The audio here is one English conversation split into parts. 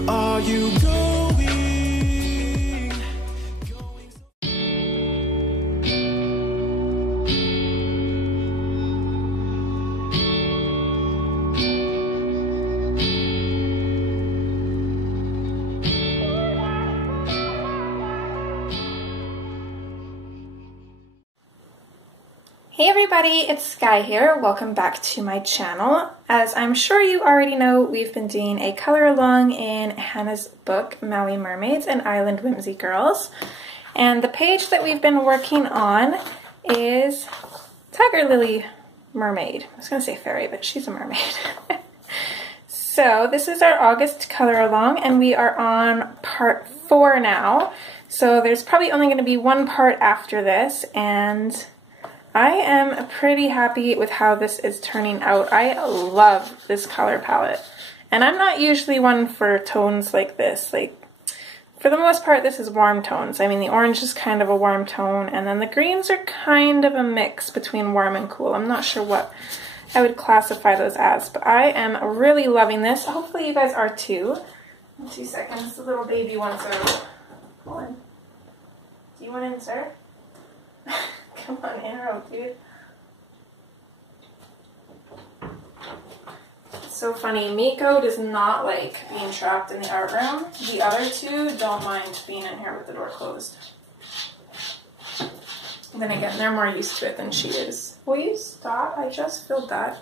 Where are you going? Hey everybody, it's Sky here. Welcome back to my channel. As I'm sure you already know, we've been doing a color along in Hannah's book, Maui Mermaids and Island Whimsy Girls. And the page that we've been working on is Lily Mermaid. I was going to say fairy, but she's a mermaid. So this is our August color along, and we are on part 4 now. So there's probably only going to be one part after this, and I am pretty happy with how this is turning out. I love this color palette. And I'm not usually one for tones like this. Like, for the most part, this is warm tones. I mean, the orange is kind of a warm tone, and then the greens are kind of a mix between warm and cool. I'm not sure what I would classify those as, but I am really loving this. Hopefully you guys are too. In 2 seconds, the little baby wants out. Come on. Do you want in, sir? Come on, in or out, dude. It's so funny. Miko does not like being trapped in the art room. The other two don't mind being in here with the door closed. And then again, they're more used to it than she is. Will you stop? I just filled that.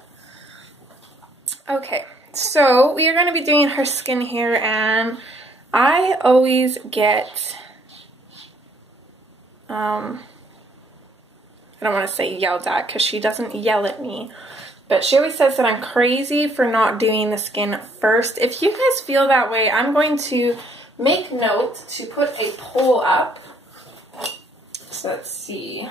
Okay, so we are going to be doing her skin here, and I always get I don't want to say yelled at because she doesn't yell at me, but she always says that I'm crazy for not doing the skin first. If you guys feel that way, I'm going to make note to put a poll up. So let's see.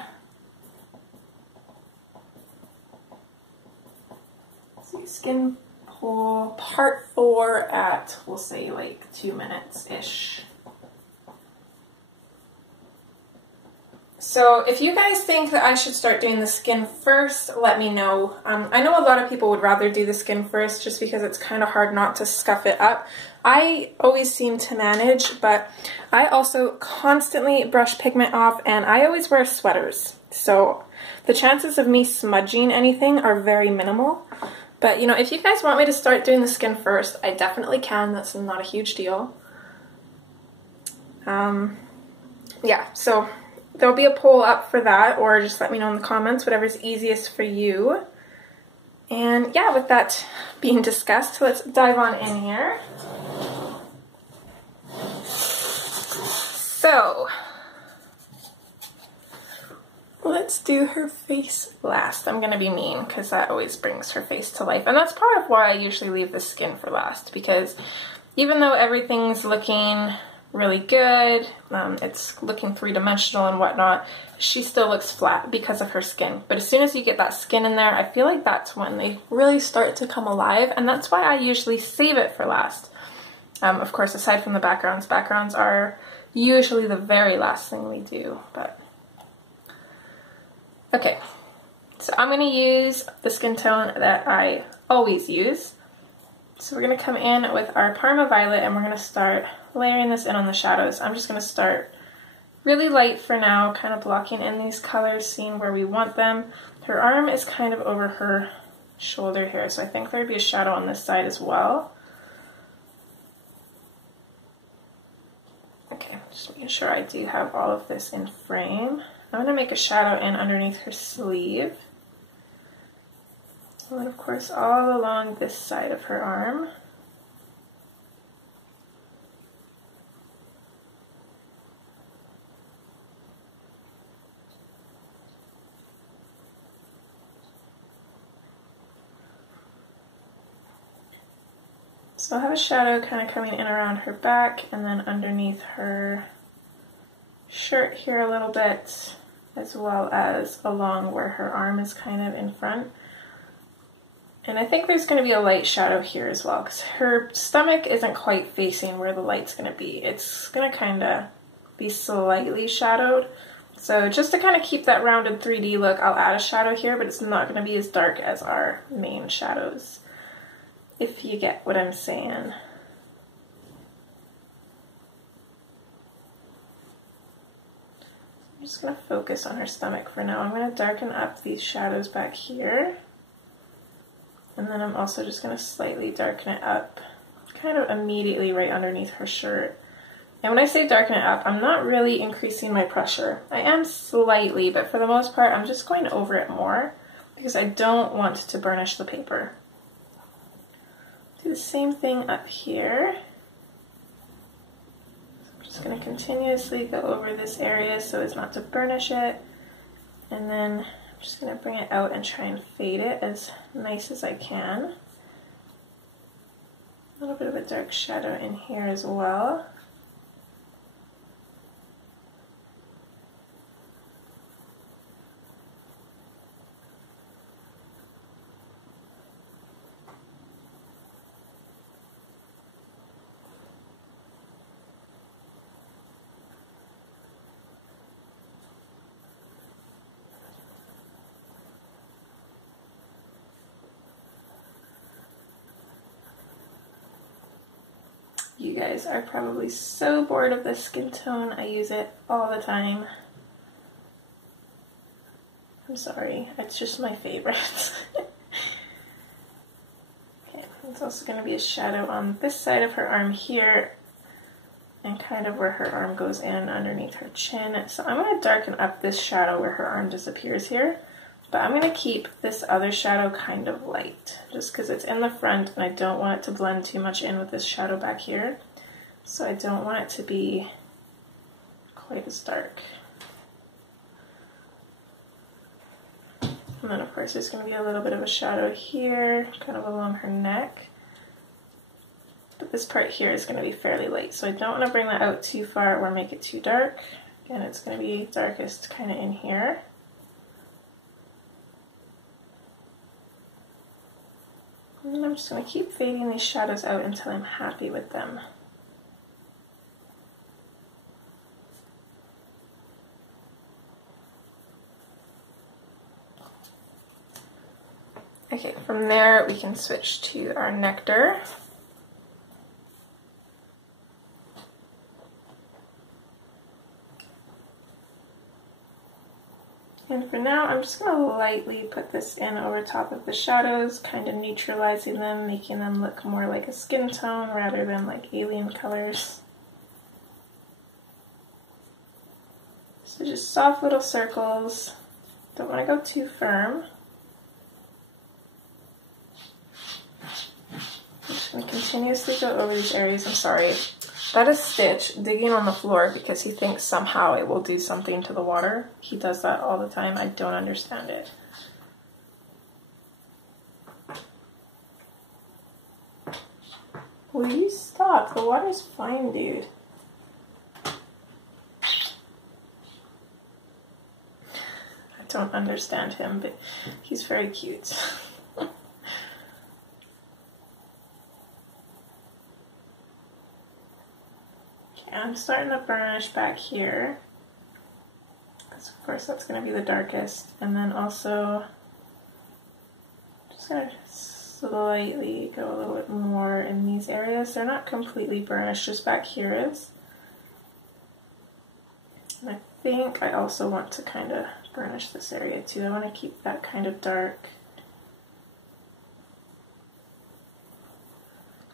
Skin poll part 4 at, we'll say, like 2 minutes-ish. So if you guys think that I should start doing the skin first, let me know. I know a lot of people would rather do the skin first just because it's kind of hard not to scuff it up. I always seem to manage, but I also constantly brush pigment off, and I always wear sweaters. So the chances of me smudging anything are very minimal. But, you know, if you guys want me to start doing the skin first, I definitely can. That's not a huge deal. Yeah, so there'll be a poll up for that, or just let me know in the comments, whatever's easiest for you. And yeah, with that being discussed, let's dive on in here. So, let's do her face last. I'm going to be mean because that always brings her face to life. And that's part of why I usually leave the skin for last, because even though everything's looking really good, it's looking three-dimensional and whatnot, she still looks flat because of her skin. But as soon as you get that skin in there, I feel like that's when they really start to come alive, and that's why I usually save it for last. Of course, aside from the backgrounds are usually the very last thing we do, but okay. So I'm going to use the skin tone that I always use. So we're going to come in with our Parma Violet, and we're going to start layering this in on the shadows. I'm just going to start really light for now, kind of blocking in these colors, seeing where we want them. Her arm is kind of over her shoulder here, so I think there'd be a shadow on this side as well. Okay, just making sure I do have all of this in frame. I'm going to make a shadow in underneath her sleeve. And then, of course, all along this side of her arm. So I'll have a shadow kind of coming in around her back, and then underneath her shirt here a little bit, as well as along where her arm is kind of in front. And I think there's going to be a light shadow here as well, because her stomach isn't quite facing where the light's going to be. It's going to kind of be slightly shadowed. So just to kind of keep that rounded 3D look, I'll add a shadow here, but it's not going to be as dark as our main shadows, if you get what I'm saying. just going to focus on her stomach for now. I'm going to darken up these shadows back here. And then I'm also just going to slightly darken it up kind of immediately right underneath her shirt. And when I say darken it up, I'm not really increasing my pressure. I am slightly, but for the most part, I'm just going over it more because I don't want to burnish the paper. Do the same thing up here. I'm just going to continuously go over this area so as not to burnish it. And then I'm just going to bring it out and try and fade it as nice as I can. A little bit of a dark shadow in here as well. You guys are probably so bored of this skin tone. I use it all the time. I'm sorry, it's just my favorite. Okay, there's also going to be a shadow on this side of her arm here and kind of where her arm goes in underneath her chin. So I'm going to darken up this shadow where her arm disappears here. But I'm going to keep this other shadow kind of light, just because it's in the front and I don't want it to blend too much in with this shadow back here. So I don't want it to be quite as dark. And then of course there's going to be a little bit of a shadow here, kind of along her neck. But this part here is going to be fairly light, so I don't want to bring that out too far or make it too dark. Again, it's going to be darkest kind of in here. And I'm just going to keep fading these shadows out until I'm happy with them. Okay, from there we can switch to our nectar. And for now, I'm just going to lightly put this in over top of the shadows, kind of neutralizing them, making them look more like a skin tone rather than like alien colors. So just soft little circles. Don't want to go too firm. I'm just going to continuously go over these areas. I'm sorry. That is Stitch digging on the floor because he thinks somehow it will do something to the water. He does that all the time. I don't understand it. Will you stop? The water's fine, dude. I don't understand him, but he's very cute. I'm starting to burnish back here, because of course that's going to be the darkest, and then also just going to slightly go a little bit more in these areas. They're not completely burnished, just back here is. And I think I also want to kind of burnish this area too. I want to keep that kind of dark.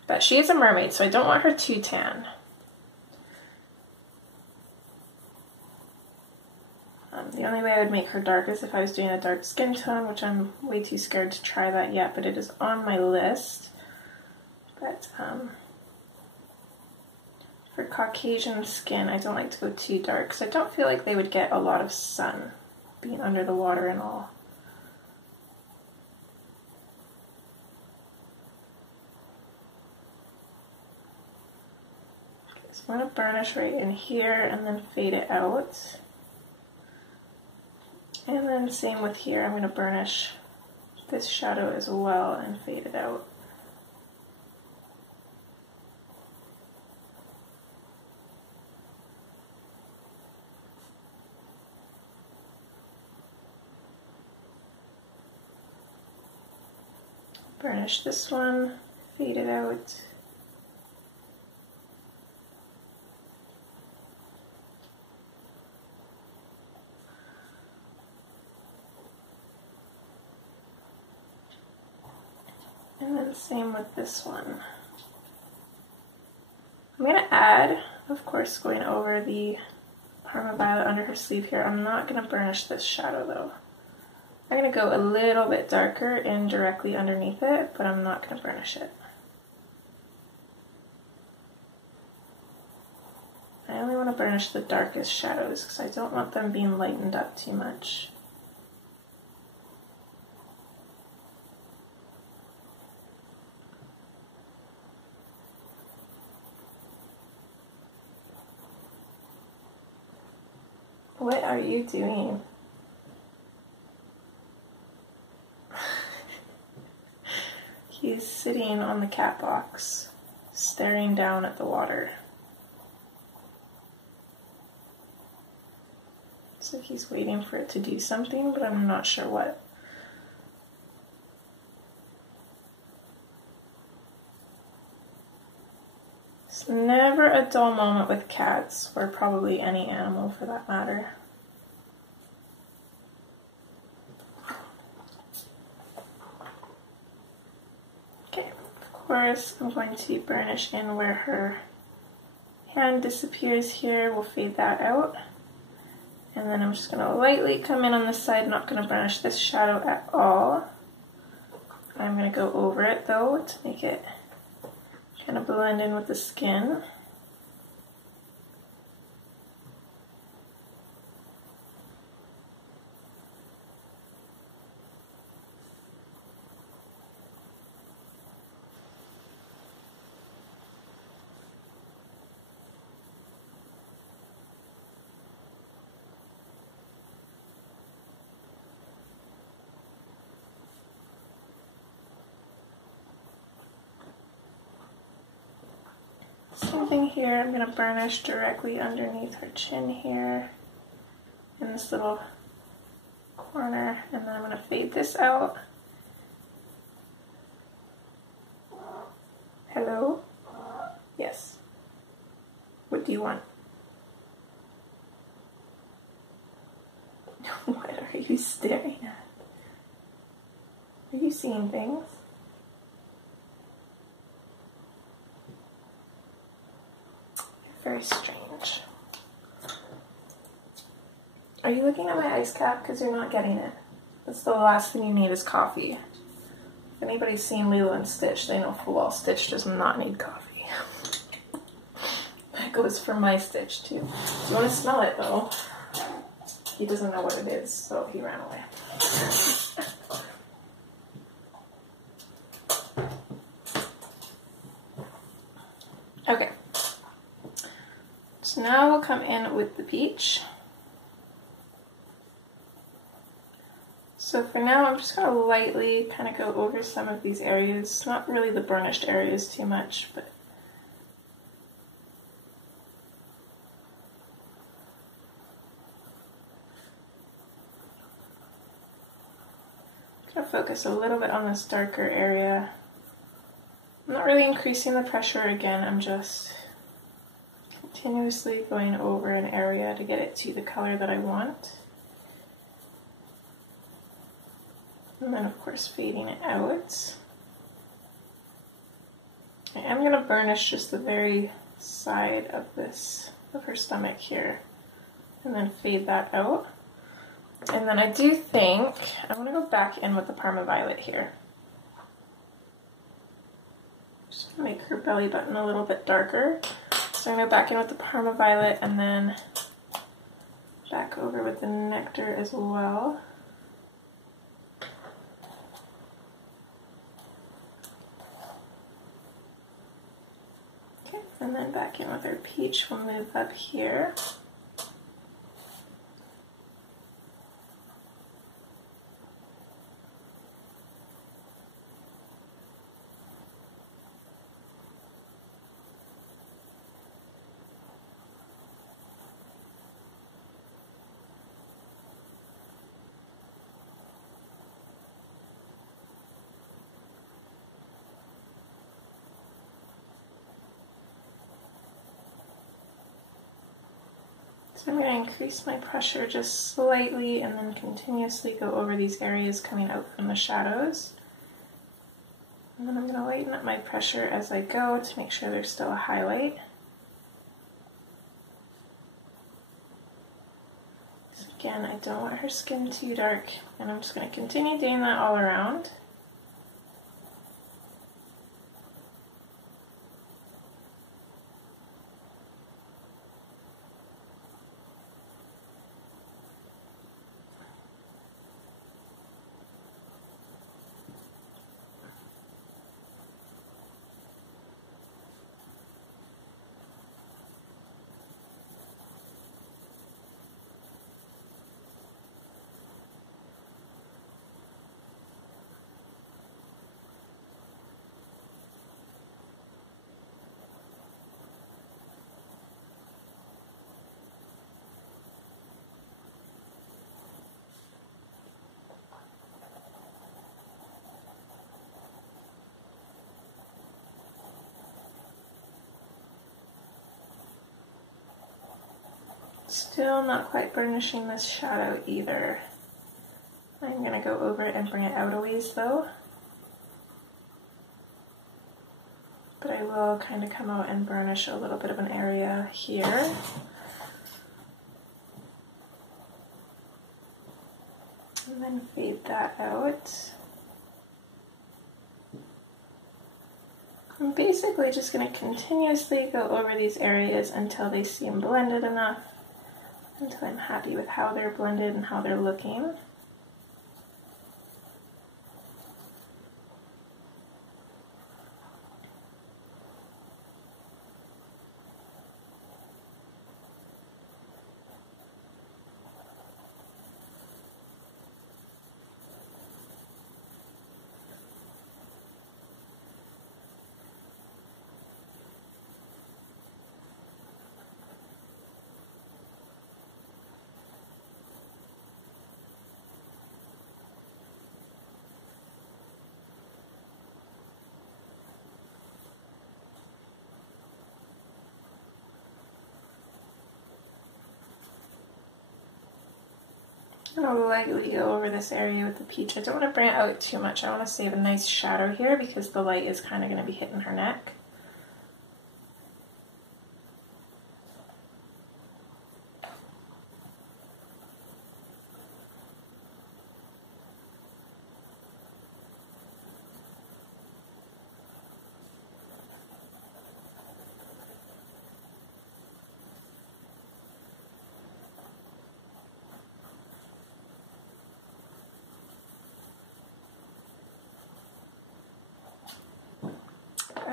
But she is a mermaid, so I don't want her too tan. The only way I would make her dark is if I was doing a dark skin tone, which I'm way too scared to try that yet, but it is on my list. But for Caucasian skin, I don't like to go too dark, because I don't feel like they would get a lot of sun being under the water and all. Okay, so I'm going to burnish right in here and then fade it out. And then same with here, I'm going to burnish this shadow as well and fade it out. Burnish this one, fade it out. And then same with this one. I'm going to add, of course, going over the Parma Violet under her sleeve here. I'm not going to burnish this shadow though. I'm going to go a little bit darker in directly underneath it, but I'm not going to burnish it. I only want to burnish the darkest shadows because I don't want them being lightened up too much. What are you doing? He's sitting on the cat box, staring down at the water. So he's waiting for it to do something, but I'm not sure what. It's never a dull moment with cats, or probably any animal for that matter. Okay, of course I'm going to burnish in where her hand disappears here. We'll fade that out. And then I'm just going to lightly come in on this side, not going to burnish this shadow at all. I'm going to go over it though to make it kind of blend in with the skin. Same thing here, I'm going to burnish directly underneath her chin here in this little corner, and then I'm going to fade this out. Hello? Yes. What do you want? What are you staring at? Are you seeing things? Very strange. Are you looking at my ice cap? Because you're not getting it. That's the last thing you need is coffee. If anybody's seen Lilo and Stitch, they know full well Stitch does not need coffee. That goes for my Stitch too. Do you want to smell it though? He doesn't know what it is, so he ran away. Okay. So now we'll come in with the peach. So for now, I'm just going to lightly kind of go over some of these areas. Not really the burnished areas too much, but I'm going to focus a little bit on this darker area. I'm not really increasing the pressure again, I'm just continuously going over an area to get it to the color that I want. And then of course fading it out. I am going to burnish just the very side of this, of her stomach here, and then fade that out. And then I do think I want to go back in with the Parma Violet here. Just make her belly button a little bit darker. So I'm going to go back in with the Parma Violet and then back over with the nectar as well. Okay, and then back in with our peach, we'll move up here. So I'm going to increase my pressure just slightly and then continuously go over these areas coming out from the shadows. And then I'm going to lighten up my pressure as I go to make sure there's still a highlight. So again, I don't want her skin too dark, and I'm just going to continue doing that all around. Still not quite burnishing this shadow either. I'm going to go over it and bring it out a ways though. But I will kind of come out and burnish a little bit of an area here. And then fade that out. I'm basically just going to continuously go over these areas until they seem blended enough, until I'm happy with how they're blended and how they're looking. I'm going to lightly go over this area with the peach. I don't want to bring it out too much. I want to save a nice shadow here because the light is kind of going to be hitting her neck.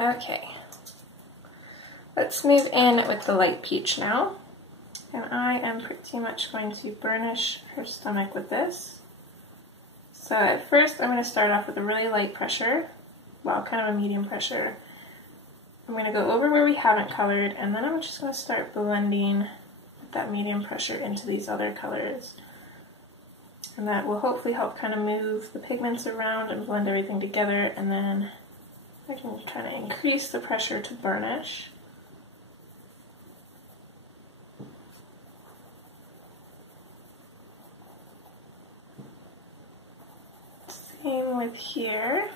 Okay, let's move in with the light peach now, and I am pretty much going to burnish her stomach with this. So at first I'm going to start off with a really light pressure, well, kind of a medium pressure. I'm going to go over where we haven't colored, and then I'm just going to start blending with that medium pressure into these other colors. And that will hopefully help kind of move the pigments around and blend everything together, and then I can kind of increase the pressure to burnish. Same with here.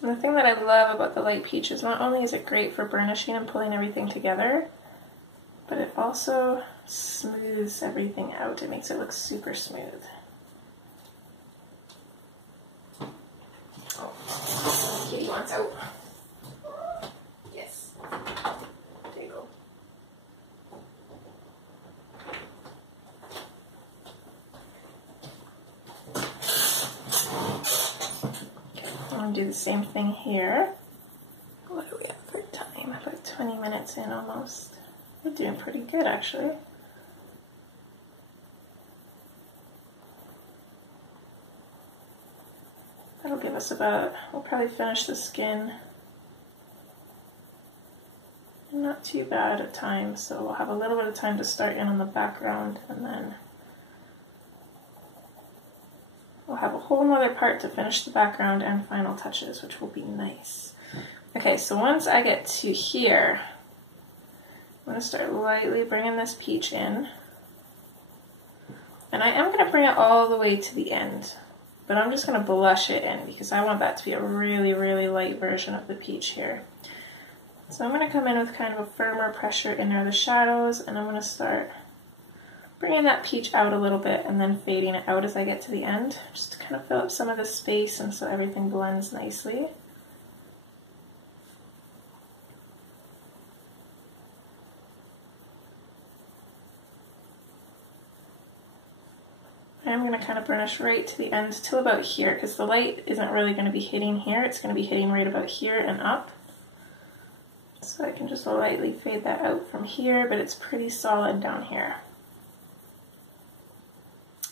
And the thing that I love about the light peach is not only is it great for burnishing and pulling everything together, but it also smooths everything out. It makes it look super smooth. Oh, kitty wants out. Yes. There you go. I'm going to do the same thing here. What are we at for time? About 20 minutes in almost. We're doing pretty good actually. That'll give us about, we'll probably finish the skin in not too bad of time, so we'll have a little bit of time to start in on the background, and then we'll have a whole nother part to finish the background and final touches, which will be nice. Okay, so once I get to here, I'm going to start lightly bringing this peach in. And I am going to bring it all the way to the end, but I'm just going to blush it in because I want that to be a really, really light version of the peach here. So I'm going to come in with kind of a firmer pressure in near the shadows, and I'm going to start bringing that peach out a little bit and then fading it out as I get to the end, just to kind of fill up some of the space and so everything blends nicely. I'm going to kind of burnish right to the end till about here, because the light isn't really going to be hitting here, it's going to be hitting right about here and up. So I can just lightly fade that out from here, but it's pretty solid down here.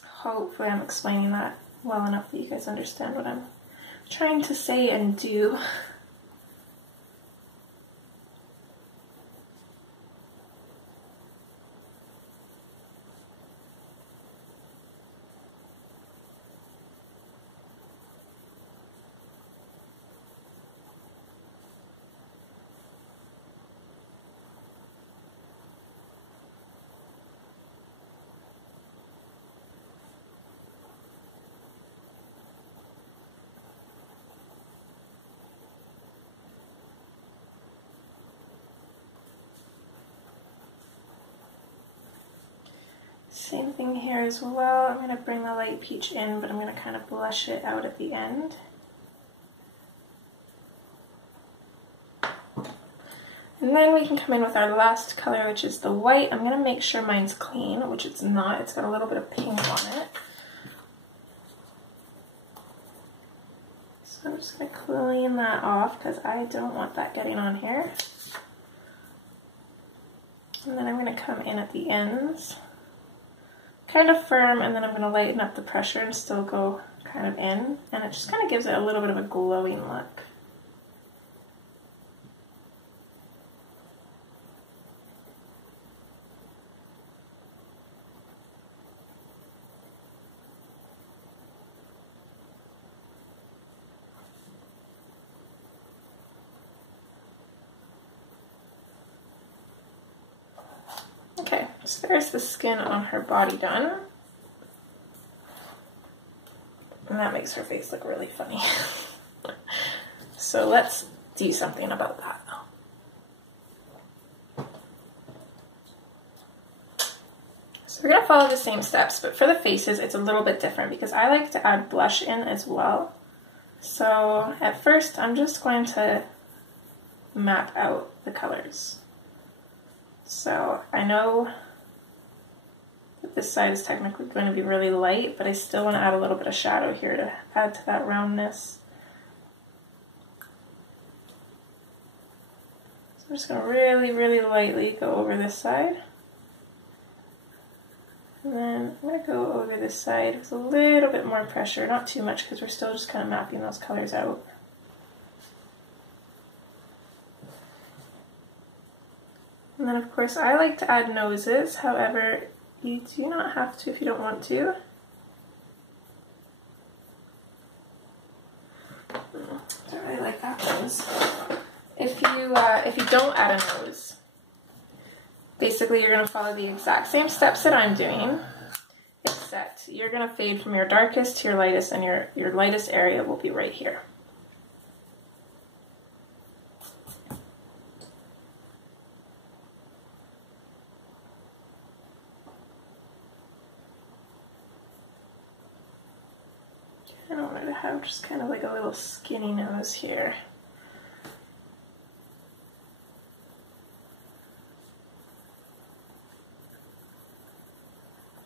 Hopefully I'm explaining that well enough that you guys understand what I'm trying to say and do. Same thing here as well. I'm going to bring the light peach in, but I'm going to kind of blush it out at the end. And then we can come in with our last color, which is the white. I'm going to make sure mine's clean, which it's not. It's got a little bit of pink on it. So I'm just going to clean that off because I don't want that getting on here. And then I'm going to come in at the ends, kind of firm, and then I'm going to lighten up the pressure and still go kind of in, and it just kind of gives it a little bit of a glowing look. Okay, so there's the skin on her body done. And that makes her face look really funny. So let's do something about that. So we're going to follow the same steps, but for the faces it's a little bit different because I like to add blush in as well. So at first I'm just going to map out the colors. So I know that this side is technically going to be really light, but I still want to add a little bit of shadow here to add to that roundness. So I'm just going to really, really lightly go over this side. And then I'm going to go over this side with a little bit more pressure, not too much because we're still just kind of mapping those colors out. And then of course I like to add noses, however you do not have to if you don't want to. Don't really like that nose. If you don't add a nose, basically you're going to follow the exact same steps that I'm doing, except you're going to fade from your darkest to your lightest, and your lightest area will be right here. I don't want her to have just kind of like a little skinny nose here.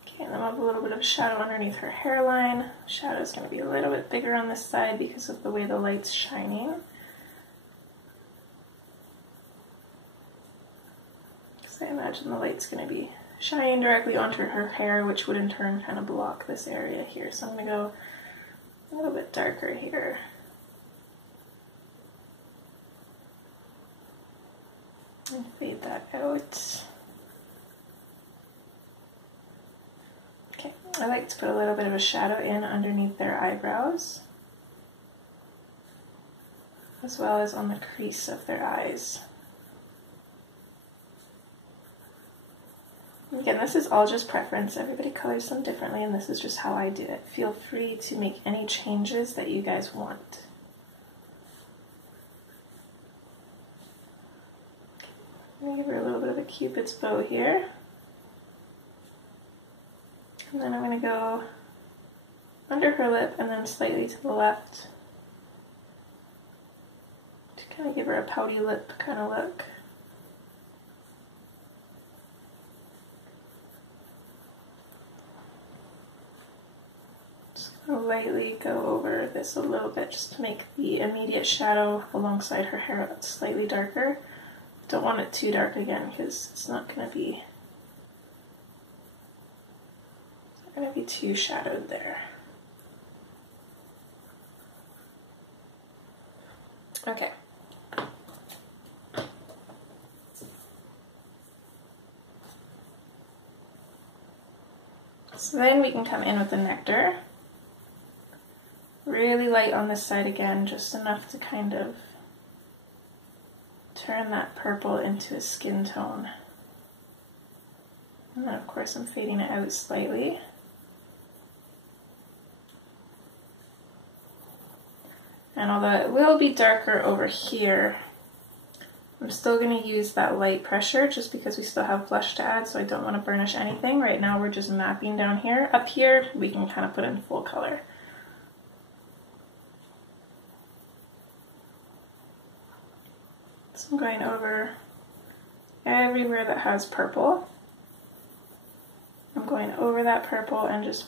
Okay, and then I'll have a little bit of shadow underneath her hairline. Shadow is going to be a little bit bigger on this side because of the way the light's shining. Because I imagine the light's going to be shining directly onto her hair, which would in turn kind of block this area here. So I'm going to go a little bit darker here. And fade that out. Okay, I like to put a little bit of a shadow in underneath their eyebrows. as well as on the crease of their eyes. Again, this is all just preference. Everybody colors them differently, and this is just how I do it. Feel free to make any changes that you guys want. I'm going to give her a little bit of a cupid's bow here. And then I'm going to go under her lip and then slightly to the left to kind of give her a pouty lip kind of look. Lightly go over this a little bit just to make the immediate shadow alongside her hair slightly darker. Don't want it too dark again because it's not going to be too shadowed there. Okay. So then we can come in with the nectar. Really light on this side again, just enough to kind of turn that purple into a skin tone. And then of course I'm fading it out slightly. And although it will be darker over here, I'm still going to use that light pressure just because we still have blush to add, so I don't want to burnish anything. Right now we're just mapping down here. Up here we can kind of put in full color. So I'm going over everywhere that has purple. I'm going over that purple and just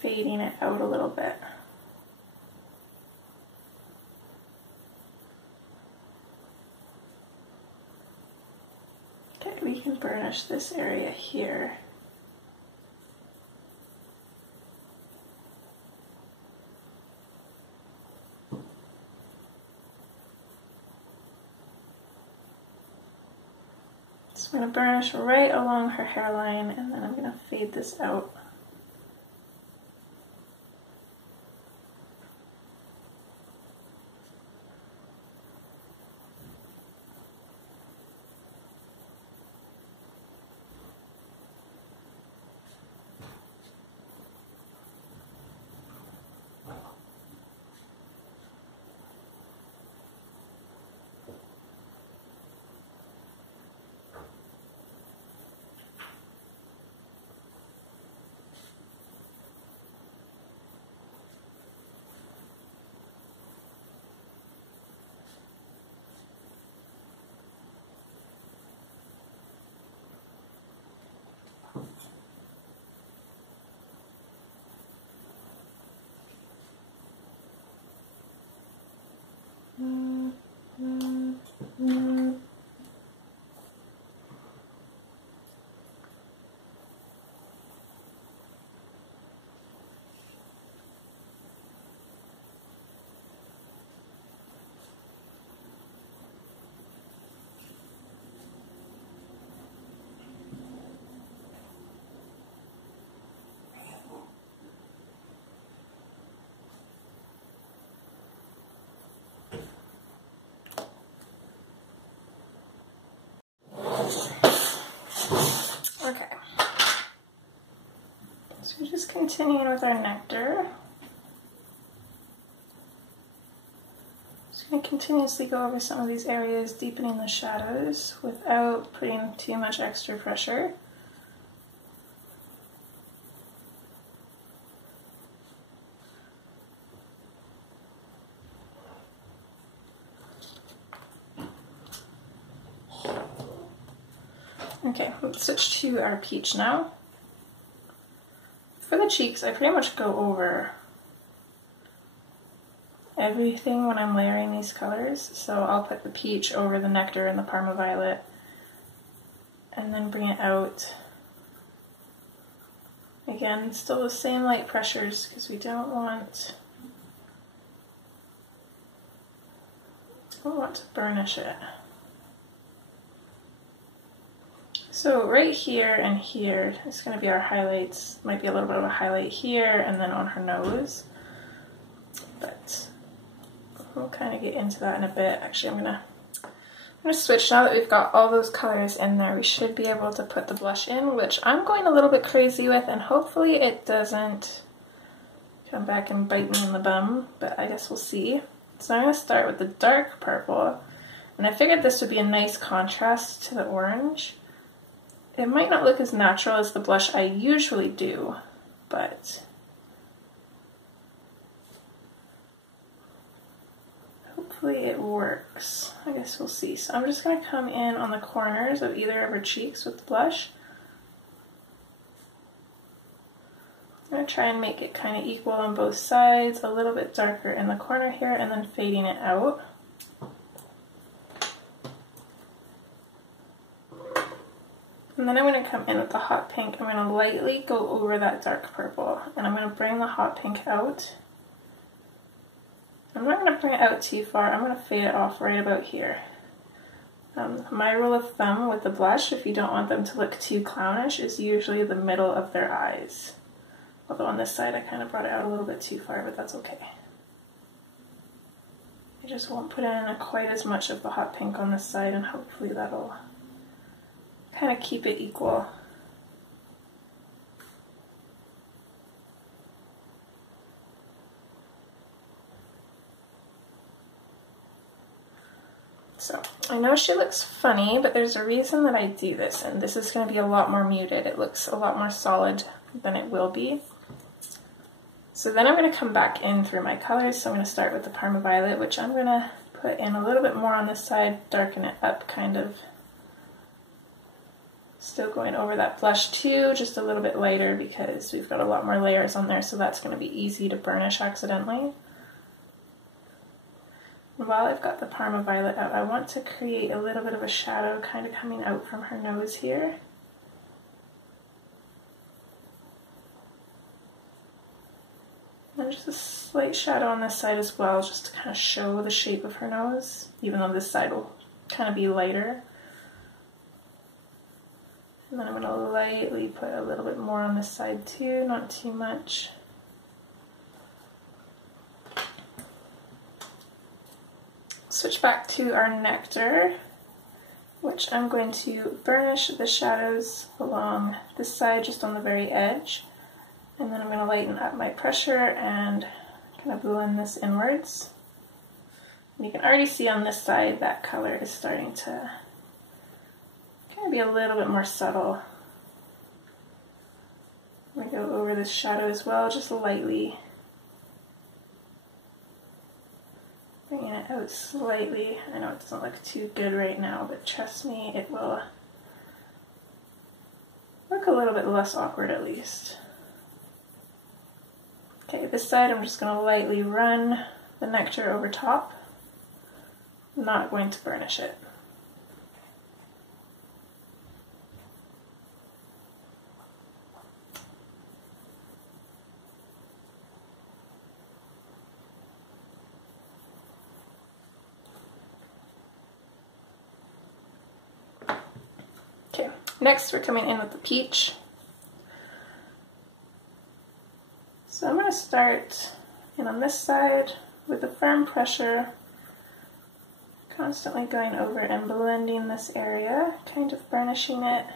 fading it out a little bit. Okay, we can burnish this area here. I'm going to burnish right along her hairline, and then I'm going to fade this out. Okay, so we're just continuing with our nectar. Just going to continuously go over some of these areas, deepening the shadows without putting too much extra pressure. Okay, let's switch to our peach now. For the cheeks, I pretty much go over everything when I'm layering these colors. So I'll put the peach over the nectar and the Parma Violet, and then bring it out. Again, still the same light pressures because we don't want to burnish it. So right here and here is going to be our highlights. Might be a little bit of a highlight here and then on her nose. But we'll kind of get into that in a bit. Actually, I'm gonna switch now that we've got all those colors in there. We should be able to put the blush in, which I'm going a little bit crazy with, and hopefully it doesn't come back and bite me in the bum, but I guess we'll see. So I'm gonna start with the dark purple, and I figured this would be a nice contrast to the orange. It might not look as natural as the blush I usually do, but hopefully it works. I guess we'll see. So I'm just going to come in on the corners of either of her cheeks with the blush. I'm going to try and make it kind of equal on both sides, a little bit darker in the corner here, and then fading it out. And then I'm going to come in with the hot pink. I'm going to lightly go over that dark purple, and I'm going to bring the hot pink out. I'm not going to bring it out too far. I'm going to fade it off right about here. My rule of thumb with the blush, if you don't want them to look too clownish, is usually the middle of their eyes. Although on this side I kind of brought it out a little bit too far, but that's okay. I just won't put in quite as much of the hot pink on this side, and hopefully that'll kind of keep it equal. So, I know she looks funny, but there's a reason that I do this, and this is going to be a lot more muted. It looks a lot more solid than it will be. So then I'm going to come back in through my colors. So I'm going to start with the Parma Violet, which I'm going to put in a little bit more on this side, darken it up kind of. Still going over that blush too, just a little bit lighter because we've got a lot more layers on there, so that's going to be easy to burnish accidentally. While I've got the Parma Violet out, I want to create a little bit of a shadow kind of coming out from her nose here. And just a slight shadow on this side as well, just to kind of show the shape of her nose, even though this side will kind of be lighter. And then I'm going to lightly put a little bit more on this side too, not too much. Switch back to our Nectar, which I'm going to burnish the shadows along this side, just on the very edge. And then I'm going to lighten up my pressure and kind of blend this inwards. And you can already see on this side that color is starting to kind of be a little bit more subtle. I'm going to go over this shadow as well, just lightly. Bringing it out slightly. I know it doesn't look too good right now, but trust me, it will look a little bit less awkward at least. Okay, this side I'm just going to lightly run the Nectar over top. I'm not going to burnish it. Okay, next we're coming in with the peach. So I'm going to start in on this side with a firm pressure, constantly going over and blending this area, kind of burnishing it.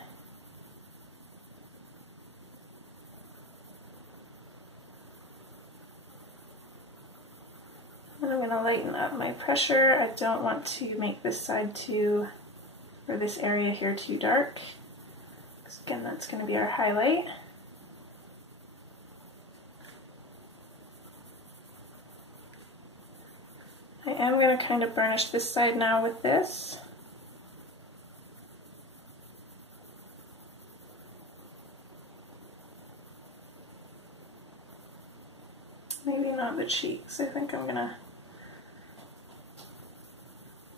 And I'm going to lighten up my pressure. I don't want to make this side too, or this area here too dark, because again that's going to be our highlight. I am going to kind of burnish this side now with this. Maybe not the cheeks. I think I'm going to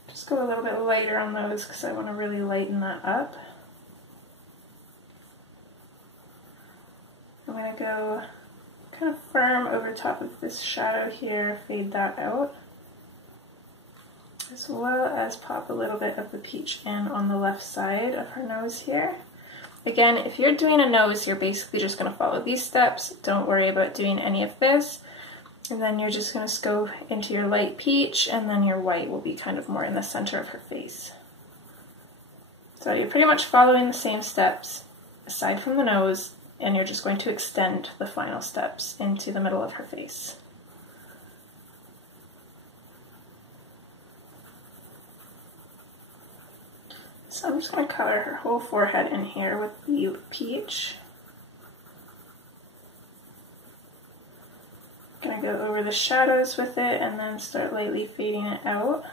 just go a little bit lighter on those because I want to really lighten that up. I'm going to go kind of firm over top of this shadow here, fade that out, as well as pop a little bit of the peach in on the left side of her nose here. Again, if you're doing a nose, you're basically just going to follow these steps. Don't worry about doing any of this. And then you're just going to go into your light peach, and then your white will be kind of more in the center of her face. So you're pretty much following the same steps aside from the nose, and you're just going to extend the final steps into the middle of her face. So I'm just going to color her whole forehead in here with the peach. I'm going to go over the shadows with it and then start lightly fading it out.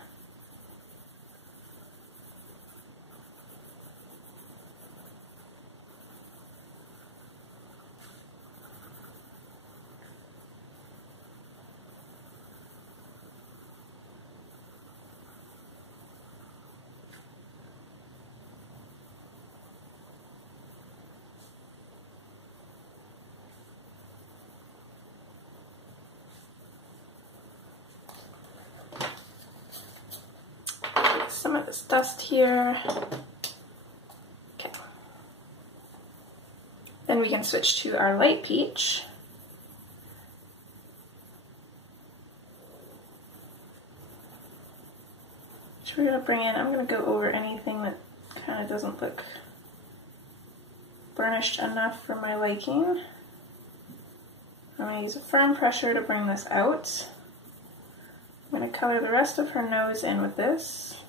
Some of this dust here. Okay. Then we can switch to our light peach. Which we're going to bring in. I'm going to go over anything that kind of doesn't look burnished enough for my liking. I'm going to use a firm pressure to bring this out. I'm going to color the rest of her nose in with this.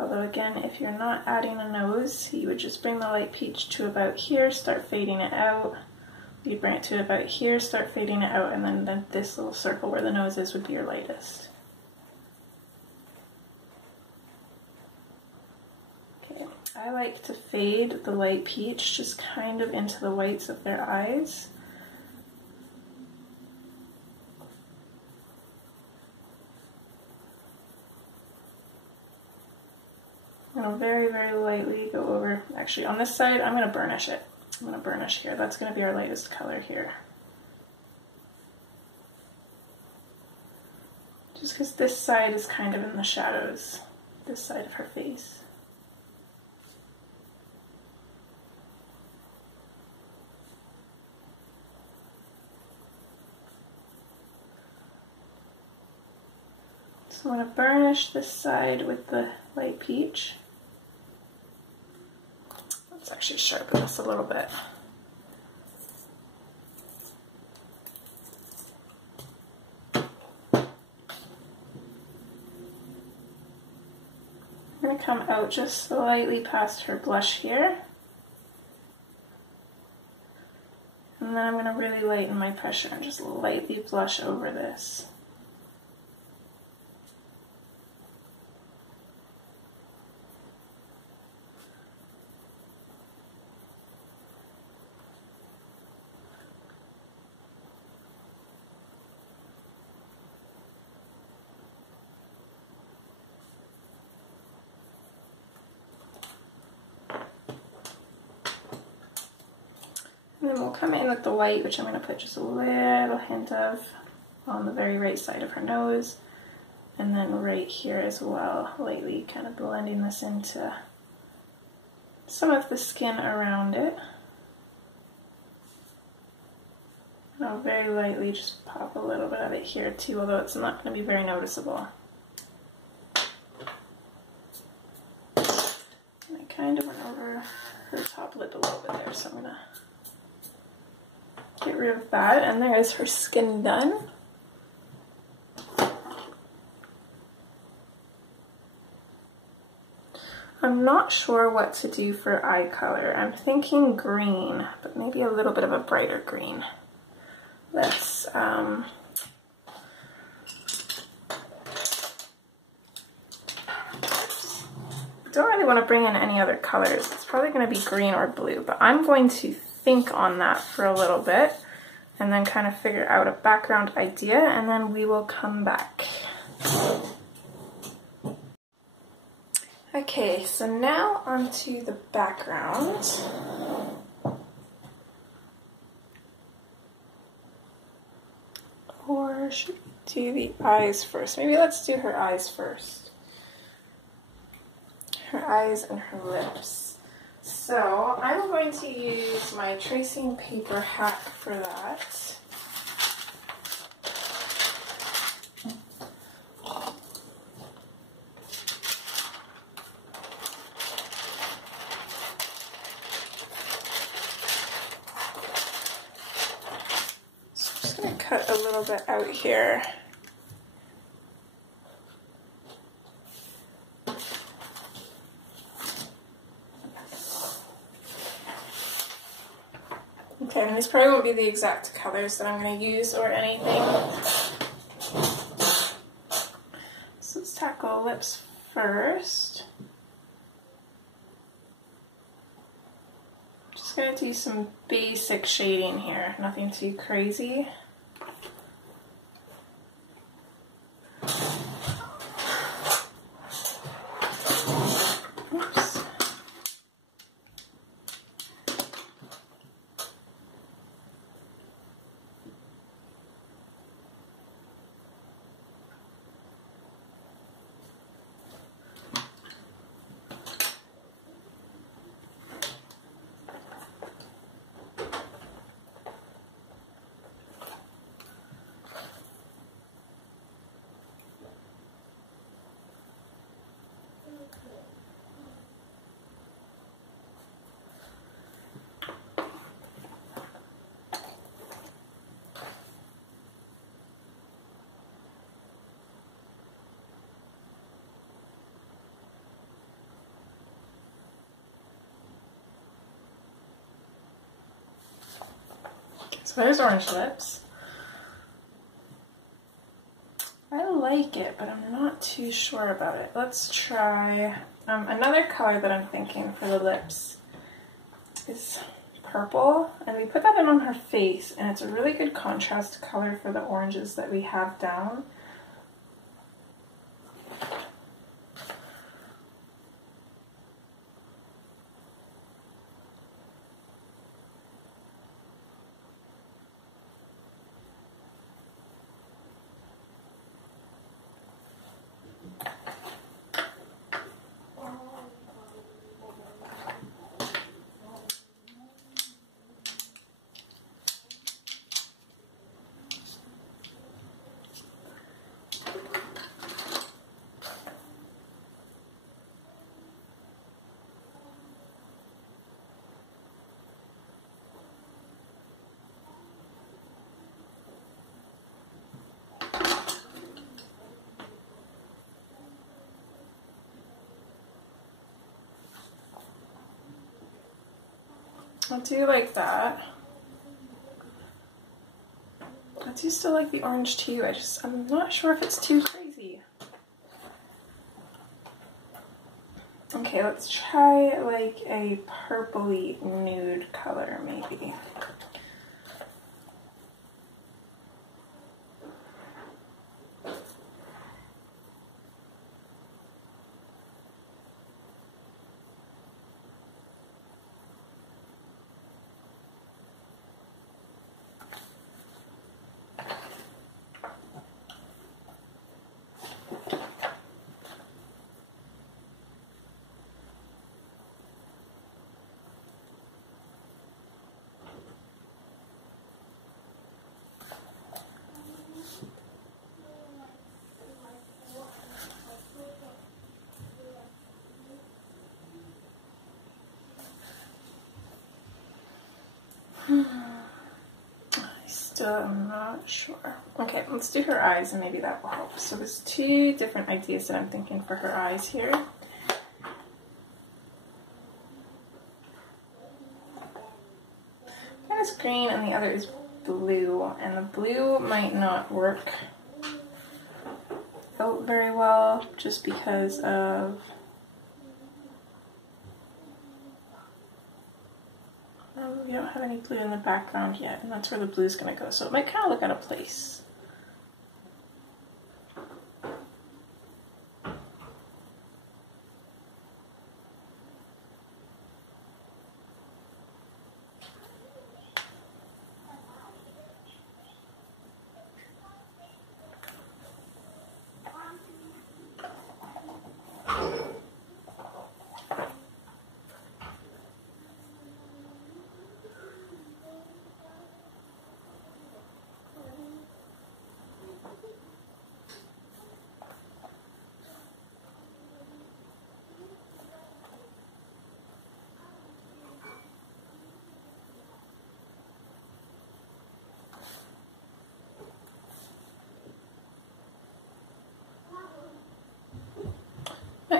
Although again, if you're not adding a nose, you would just bring the light peach to about here, start fading it out. You'd bring it to about here, start fading it out, and then this little circle where the nose is would be your lightest. Okay, I like to fade the light peach just kind of into the whites of their eyes. I'm going to very, very lightly go over, actually on this side, I'm going to burnish it. I'm going to burnish here. That's going to be our lightest color here. Just because this side is kind of in the shadows, this side of her face. So I'm going to burnish this side with the light peach. Let's actually sharpen this a little bit. I'm going to come out just slightly past her blush here. And then I'm going to really lighten my pressure and just lightly blush over this. And then we'll come in with the white, which I'm going to put just a little hint of on the very right side of her nose, and then right here as well, lightly kind of blending this into some of the skin around it. And I'll very lightly just pop a little bit of it here too, although it's not going to be very noticeable. And I kind of went over her top lip a little bit there, so I'm going to get rid of that, and there is her skin done. I'm not sure what to do for eye color. I'm thinking green, but maybe a little bit of a brighter green. Let's don't really want to bring in any other colors. It's probably going to be green or blue, but I'm going to think on that for a little bit and then kind of figure out a background idea, and then we will come back. Okay, so now onto the background. Or should we do the eyes first? Maybe let's do her eyes first. Her eyes and her lips. So I'm going to use my tracing paper hack for that. cut a little bit out here. Okay, and these probably won't be the exact colors that I'm going to use or anything. So let's tackle lips first. Just going to do some basic shading here, nothing too crazy. So there's orange lips. I like it, but I'm not too sure about it. Let's try another color that I'm thinking for the lips is purple, and we put that in on her face, and it's a really good contrast color for the oranges that we have down. I do like that. I do still like the orange too. I'm not sure if it's too crazy. Okay, let's try like a purpley nude color maybe. Still am not sure. Okay, let's do her eyes and maybe that will help. So there's two different ideas that I'm thinking for her eyes here. One is green and the other is blue, and the blue might not work out very well just because of we don't have any blue in the background yet, and that's where the blue is going to go, so it might kind of look out of place.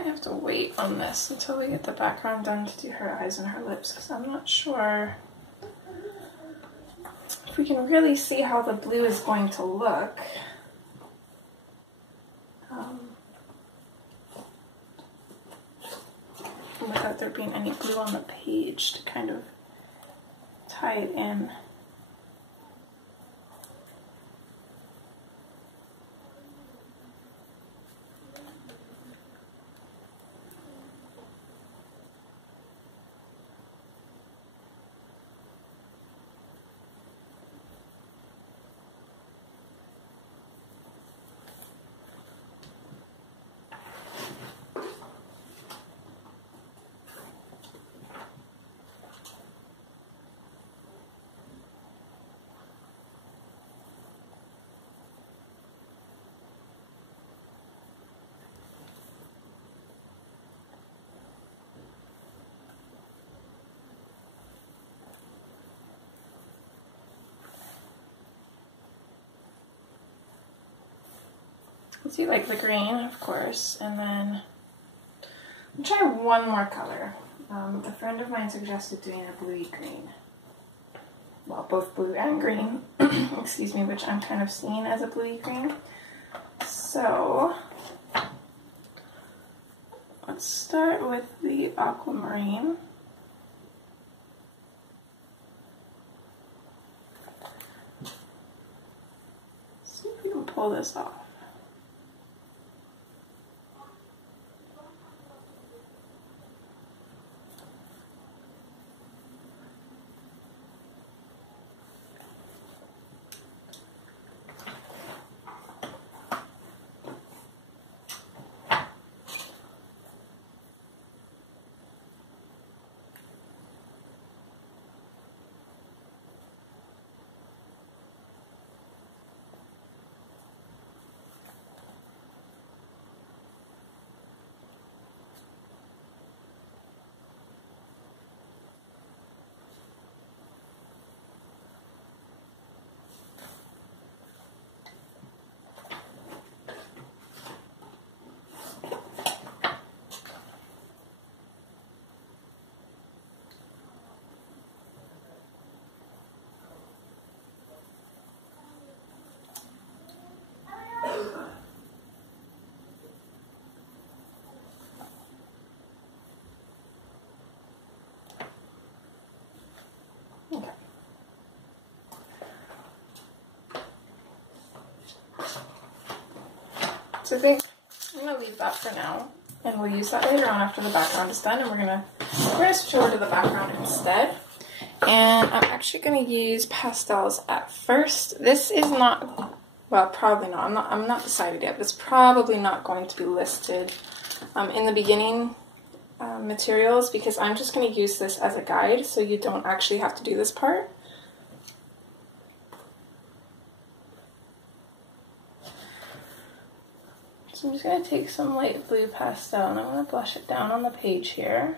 have to wait on this until we get the background done to do her eyes and her lips, because I'm not sure if we can really see how the blue is going to look. Without there being any glue on the page to kind of tie it in. I do like the green, of course, and then I'll try one more color. A friend of mine suggested doing a bluey green. Well, both blue and green, excuse me, which I'm kind of seeing as a bluey green. So let's start with the aquamarine. See if we can pull this off. Okay. So I think I'm going to leave that for now, and we'll use that later on after the background is done, and we're going to switch over to the background instead. And I'm actually going to use pastels at first. This is not, well, probably not. I'm not decided yet, but it's probably not going to be listed in the beginning materials, because I'm just going to use this as a guide, so you don't actually have to do this part. So I'm just going to take some light blue pastel and I'm going to blush it down on the page here.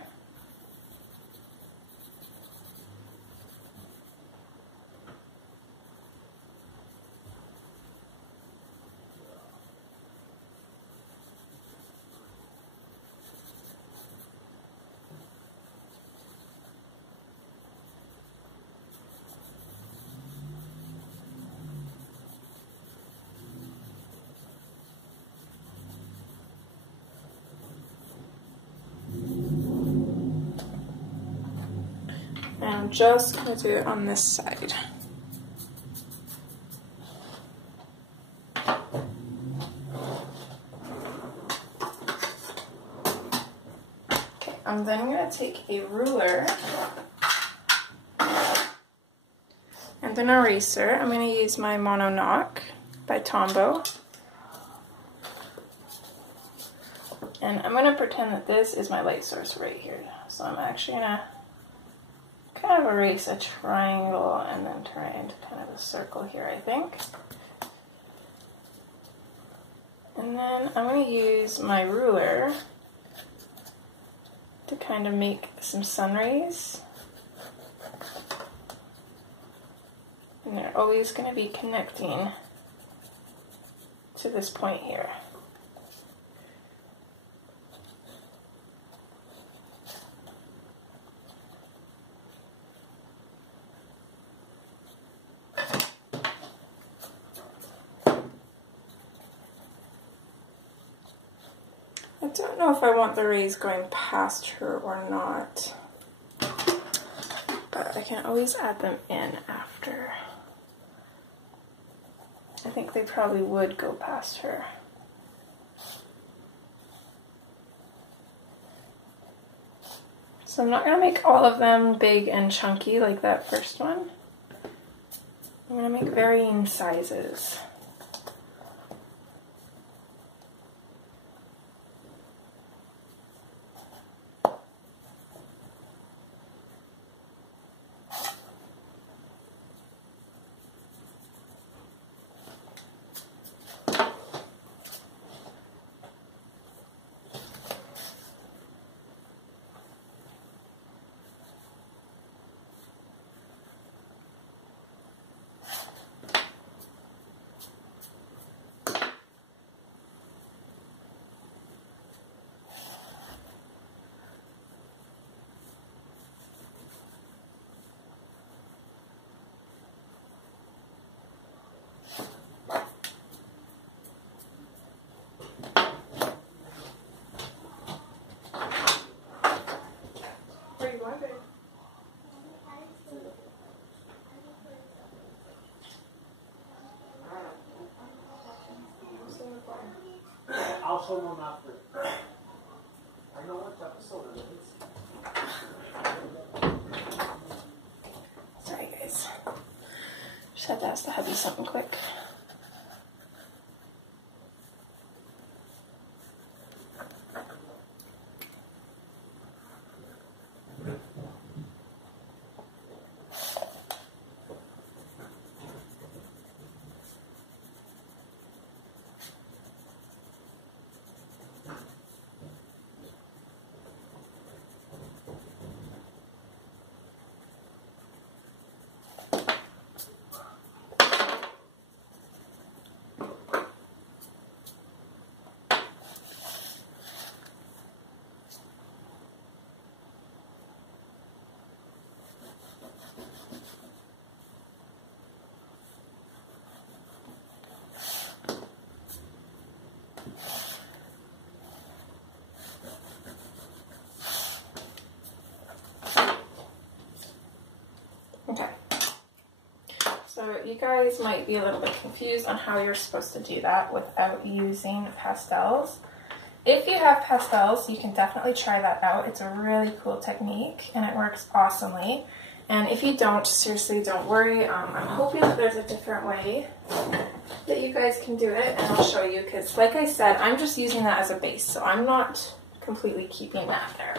And I'm just going to do it on this side. Okay, I'm then going to take a ruler and an eraser. I'm going to use my Mono Knock by Tombow. And I'm going to pretend that this is my light source right here. So I'm actually going to kind of erase a triangle and then turn it into kind of a circle here, I think. And then I'm going to use my ruler to kind of make some sun rays. And they're always going to be connecting to this point here. don't know if I want the rays going past her or not, but I can always add them in after. I think they probably would go past her. So I'm not going to make all of them big and chunky like that first one. I'm going to make varying sizes. I'll show them after. I know which episode it is. Sorry guys. Just had to ask the hubby something quick. Okay, so you guys might be a little bit confused on how you're supposed to do that without using pastels. If you have pastels, you can definitely try that out. It's a really cool technique and it works awesomely. And if you don't, seriously, don't worry. I'm hoping that there's a different way that you guys can do it, and I'll show you, because like I said, I'm just using that as a base, so I'm not completely keeping that there.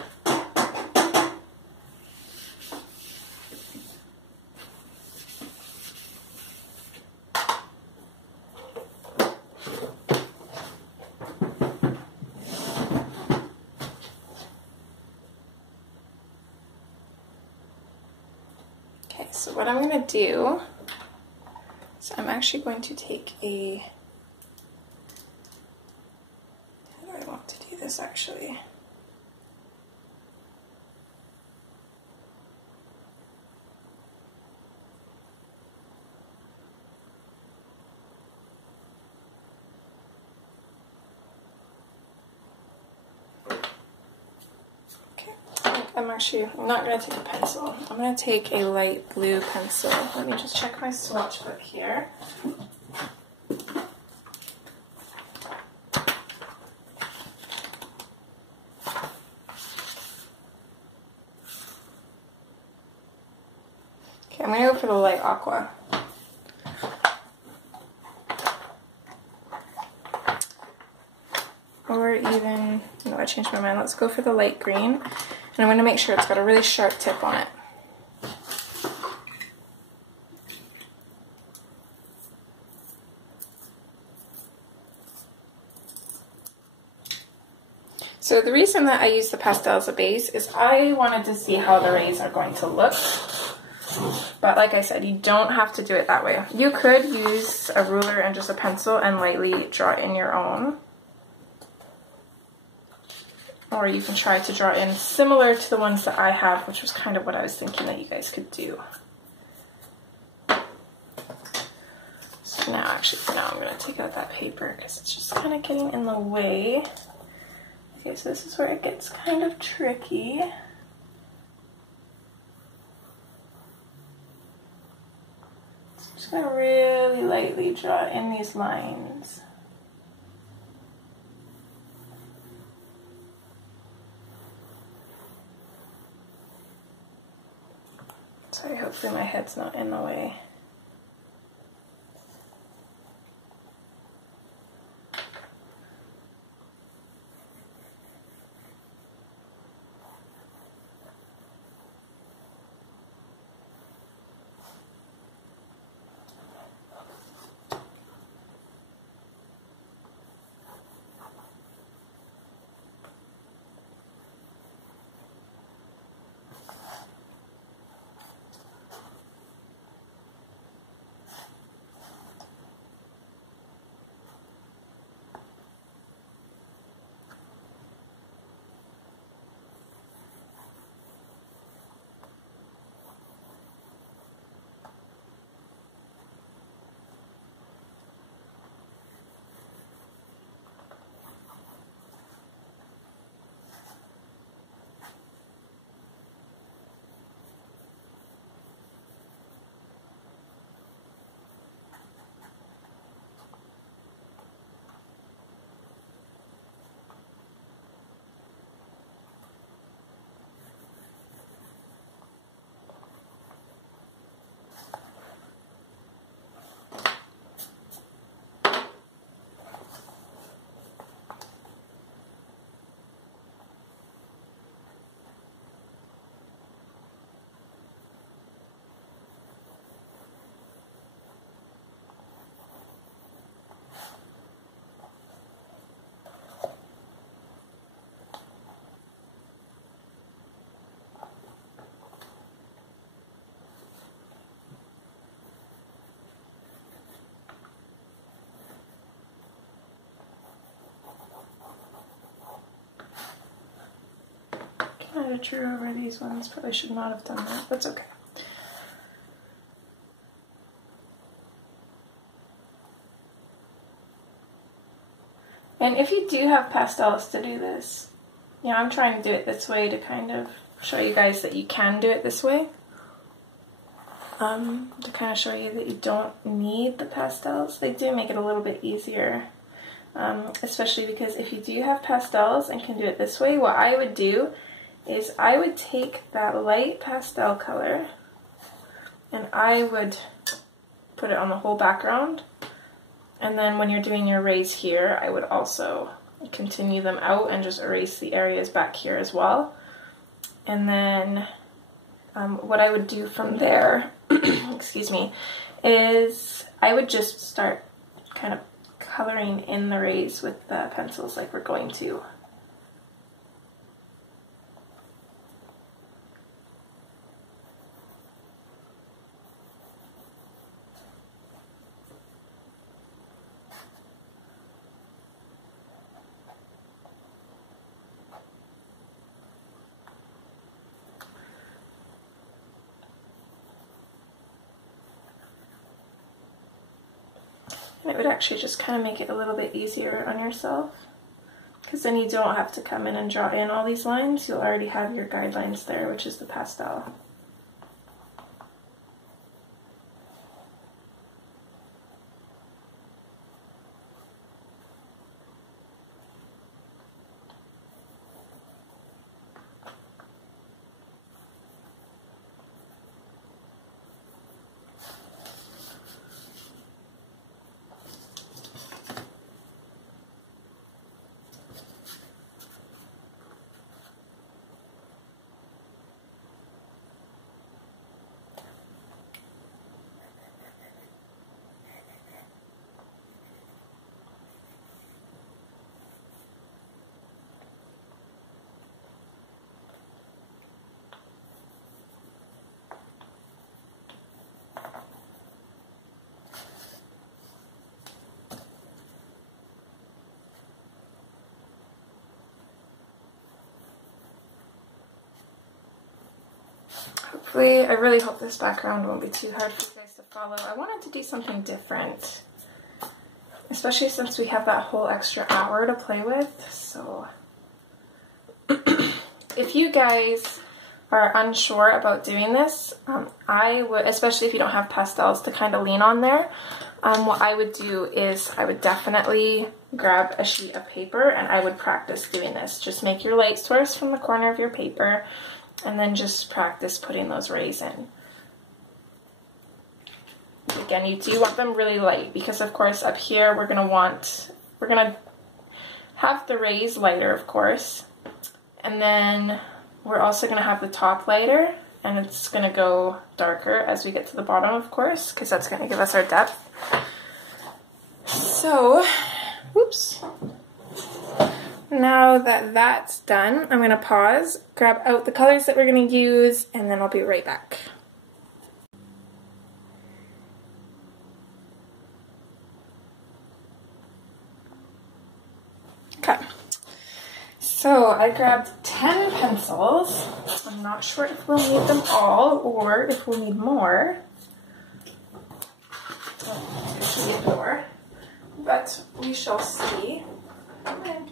So what I'm going to do is I'm actually going to take a, how do I want to do this actually? I'm not going to take a pencil. I'm going to take a light blue pencil. Let me just check my swatch book here. Okay, I'm going to go for the light aqua. Or even, no, I changed my mind. Let's go for the light green. And I'm going to make sure it's got a really sharp tip on it. So the reason that I use the pastel as a base is I wanted to see how the rays are going to look. But like I said, you don't have to do it that way. You could use a ruler and just a pencil and lightly draw in your own. Or you can try to draw in similar to the ones that I have, which was kind of what I was thinking that you guys could do. So now, actually for now, I'm going to take out that paper because it's just kind of getting in the way. Okay, so this is where it gets kind of tricky. So I'm just going to really lightly draw in these lines. Sorry, hopefully my head's not in the way. I drew over these ones. Probably should not have done that. That's okay. And if you do have pastels to do this, I'm trying to do it this way to kind of show you guys that you can do it this way. To kind of show you that you don't need the pastels. They do make it a little bit easier, especially because if you do have pastels and can do it this way, what I would do is I would take that light pastel color and I would put it on the whole background, and then when you're doing your rays here, I would also continue them out and just erase the areas back here as well. And then what I would do from there, excuse me, is I would just start kind of coloring in the rays with the pencils like we're going to. And it would actually just kind of make it a little bit easier on yourself, because then you don't have to come in and draw in all these lines. You'll already have your guidelines there, which is the pastel. Hopefully, I really hope this background won't be too hard for you guys to follow. I wanted to do something different, especially since we have that whole extra hour to play with, so if you guys are unsure about doing this, I would, especially if you don't have pastels to kind of lean on there, what I would do is I would definitely grab a sheet of paper and I would practice doing this. Just make your light source from the corner of your paper and then just practice putting those rays in. Again, you do want them really light because of course up here we're gonna have the rays lighter, of course, and then we're also gonna have the top lighter, and it's gonna go darker as we get to the bottom, of course, because that's gonna give us our depth. So, oops. Now that that's done, I'm gonna pause, grab out the colors that we're gonna use, and then I'll be right back. Okay, so I grabbed 10 pencils. I'm not sure if we'll need them all or if we'll need more. Oh, there's the door. But we shall see. Come in.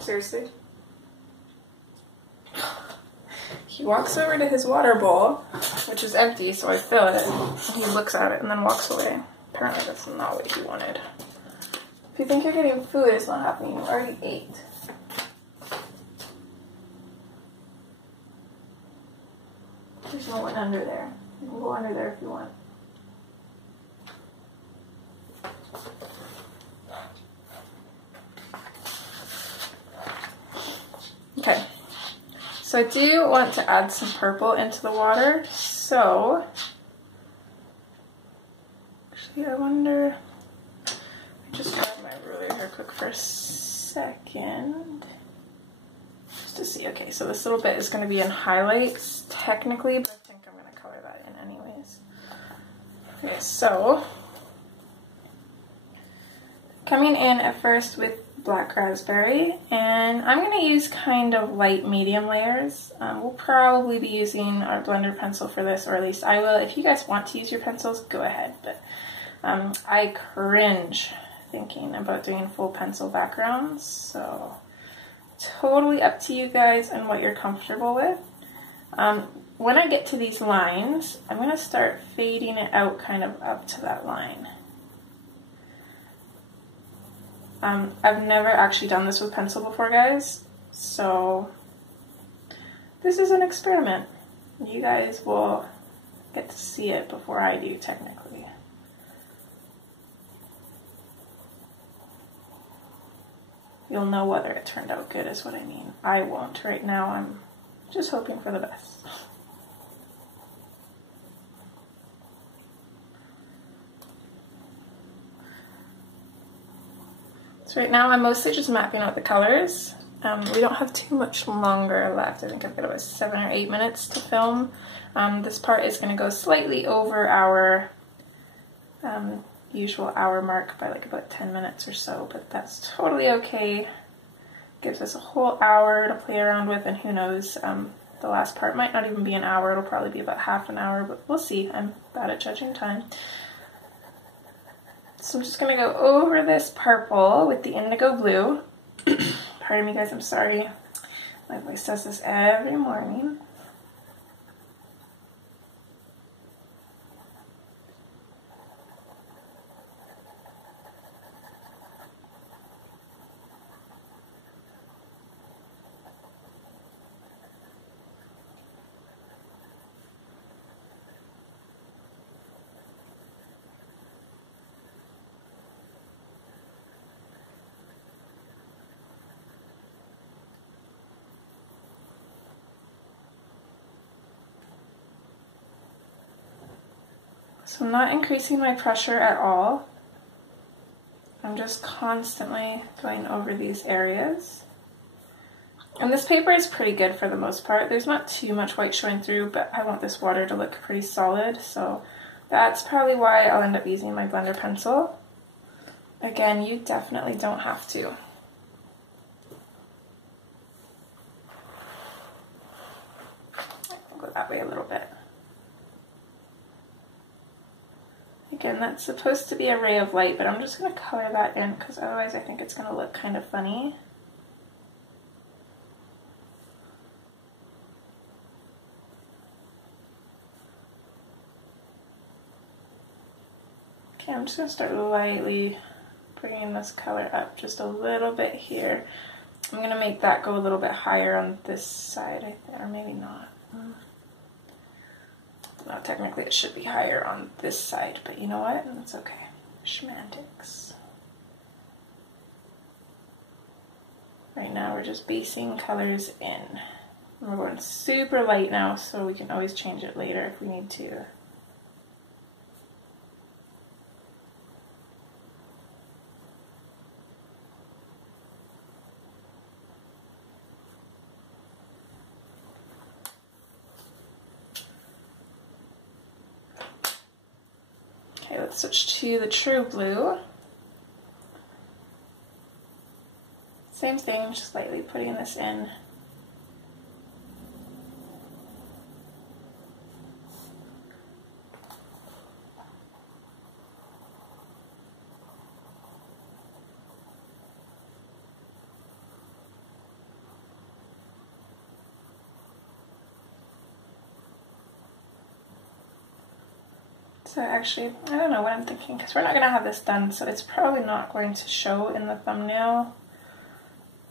Seriously? He walks over to his water bowl, which is empty, so I fill it. He looks at it and then walks away. Apparently that's not what he wanted. If you think you're getting food, it's not happening. You already ate. There's no one under there. You can go under there if you want. Okay, so I do want to add some purple into the water, so actually I wonder, just grab my ruler here quick for a second, just to see. Okay, so this little bit is going to be in highlights technically, but I think I'm going to color that in anyways. Okay, so coming in at first with black raspberry, and I'm going to use kind of light medium layers. We'll probably be using our blender pencil for this, or at least I will. If you guys want to use your pencils, go ahead, but I cringe thinking about doing full pencil backgrounds, so totally up to you guys and what you're comfortable with. When I get to these lines, I'm going to start fading it out kind of up to that line. I've never actually done this with pencil before, guys, so this is an experiment. You guys will get to see it before I do, technically. You'll know whether it turned out good, is what I mean. I won't right now. I'm just hoping for the best. So right now I'm mostly just mapping out the colors. We don't have too much longer left. I think I've got about 7 or 8 minutes to film. This part is going to go slightly over our usual hour mark by like about 10 minutes or so, but that's totally okay. Gives us a whole hour to play around with, and who knows, the last part might not even be an hour. It'll probably be about half an hour, but we'll see. I'm bad at judging time. So I'm just going to go over this purple with the indigo blue. Pardon me guys, I'm sorry. My voice does this every morning. So I'm not increasing my pressure at all. I'm just constantly going over these areas. And this paper is pretty good for the most part. There's not too much white showing through, but I want this water to look pretty solid, so that's probably why I'll end up using my blender pencil. again, you definitely don't have to. I'll go that way a little bit. Again, that's supposed to be a ray of light, but I'm just going to color that in because otherwise I think it's going to look kind of funny. Okay, I'm just going to start lightly bringing this color up just a little bit here. I'm going to make that go a little bit higher on this side, I think, or maybe not. No, technically it should be higher on this side, but you know what? That's okay. Semantics. Right now we're just basing colors in. And we're going super light now, so we can always change it later if we need to. Okay, let's switch to the true blue. Same thing, just lightly putting this in. So actually, I don't know what I'm thinking because we're not going to have this done, so it's probably not going to show in the thumbnail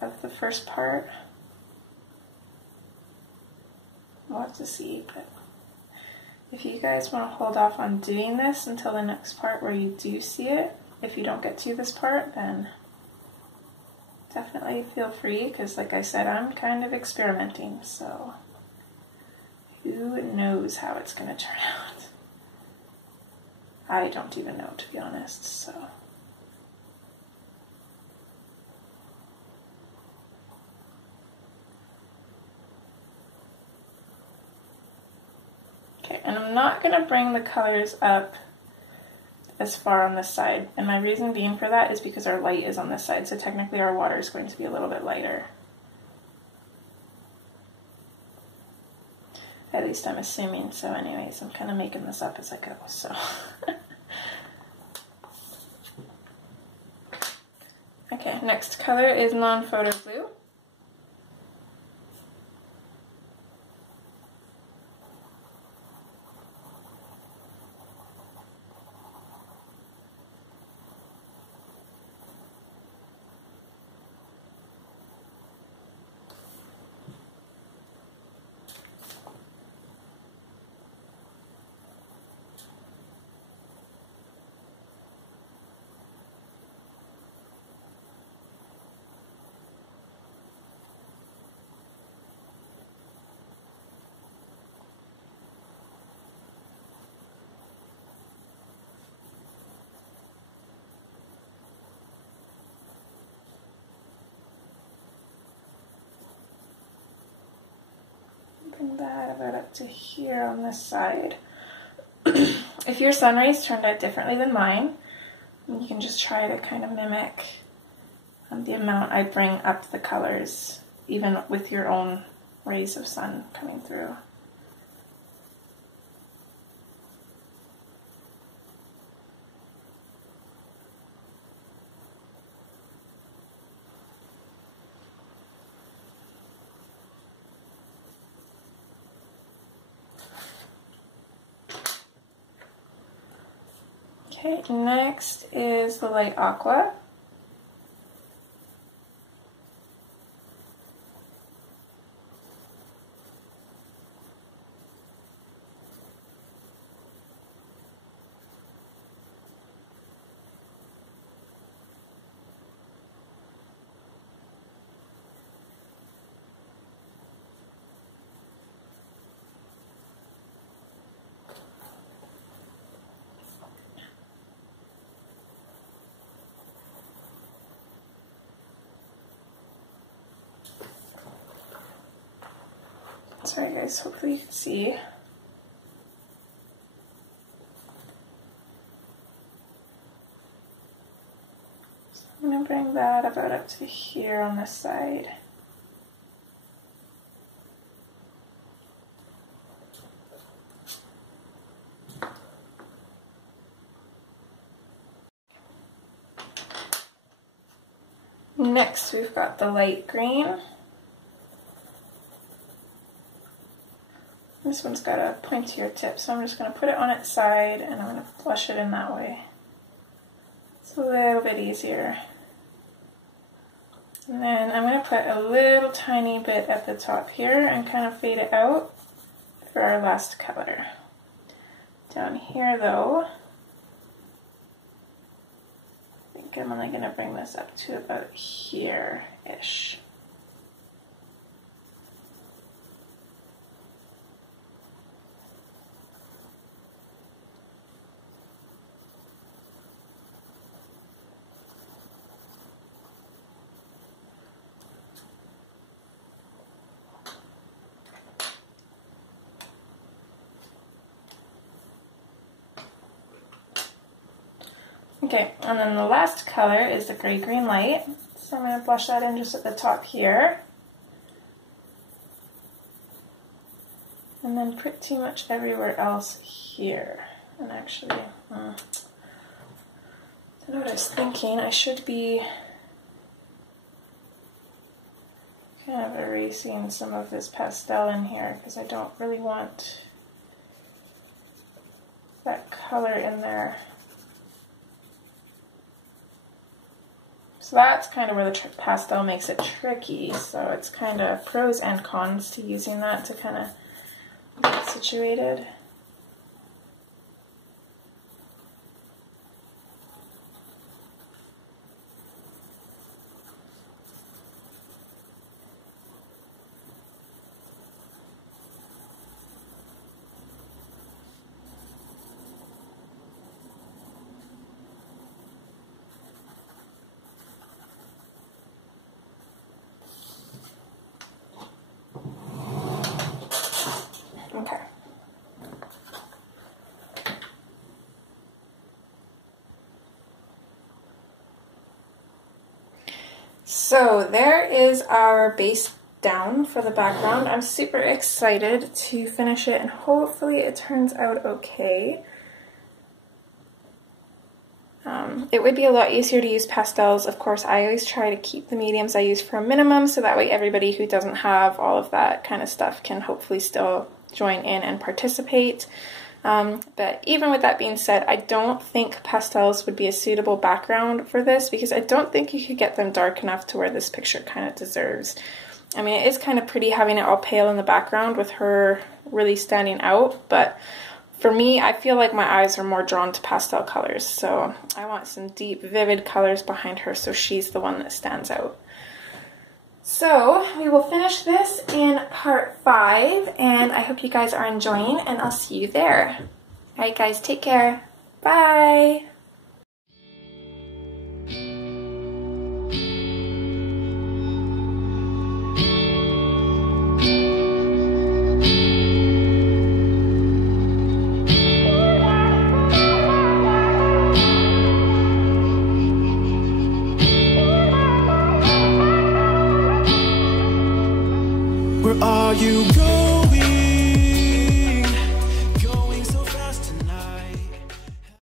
of the first part. We'll have to see, but if you guys want to hold off on doing this until the next part where you do see it, if you don't get to this part, then definitely feel free because like I said, I'm kind of experimenting, so who knows how it's going to turn out. I don't even know, to be honest, so. Okay, and I'm not going to bring the colors up as far on this side, and my reason being for that is because our light is on this side, so technically our water is going to be a little bit lighter. At least I'm assuming so anyways. I'm kind of making this up as I go, so. Okay, next color is non-photo blue. Bring that about up to here on this side. If your sun rays turned out differently than mine, you can just try to kind of mimic the amount I bring up the colors, even with your own rays of sun coming through. Okay, next is the light aqua. Sorry guys, hopefully you can see. bring that about up to here on this side. Next, we've got the light green. This one's got a pointier tip, so I'm just going to put it on its side and I'm going to flush it in that way. It's a little bit easier. And then I'm going to put a little tiny bit at the top here and kind of fade it out for our last color. Down here though, I think I'm only going to bring this up to about here-ish. Okay, and then the last color is the gray-green light. So I'm going to blush that in just at the top here. And then pretty much everywhere else here. And actually, I don't know what I was thinking. I should be kind of erasing some of this pastel in here because I don't really want that color in there. So that's kind of where the pastel makes it tricky. So it's kind of pros and cons to using that to kind of get situated. Okay. So there is our base down for the background. I'm super excited to finish it and hopefully it turns out okay. It would be a lot easier to use pastels. Of course, I always try to keep the mediums I use for a minimum so that way everybody who doesn't have all of that kind of stuff can hopefully still join in and participate. But even with that being said, I don't think pastels would be a suitable background for this because I don't think you could get them dark enough to where this picture kind of deserves. I mean, it is kind of pretty having it all pale in the background with her really standing out, but for me, I feel like my eyes are more drawn to pastel colors, so I want some deep, vivid colors behind her so she's the one that stands out. So we will finish this in part 5, and I hope you guys are enjoying, and I'll see you there. Alright guys, take care. Bye! Where are you going?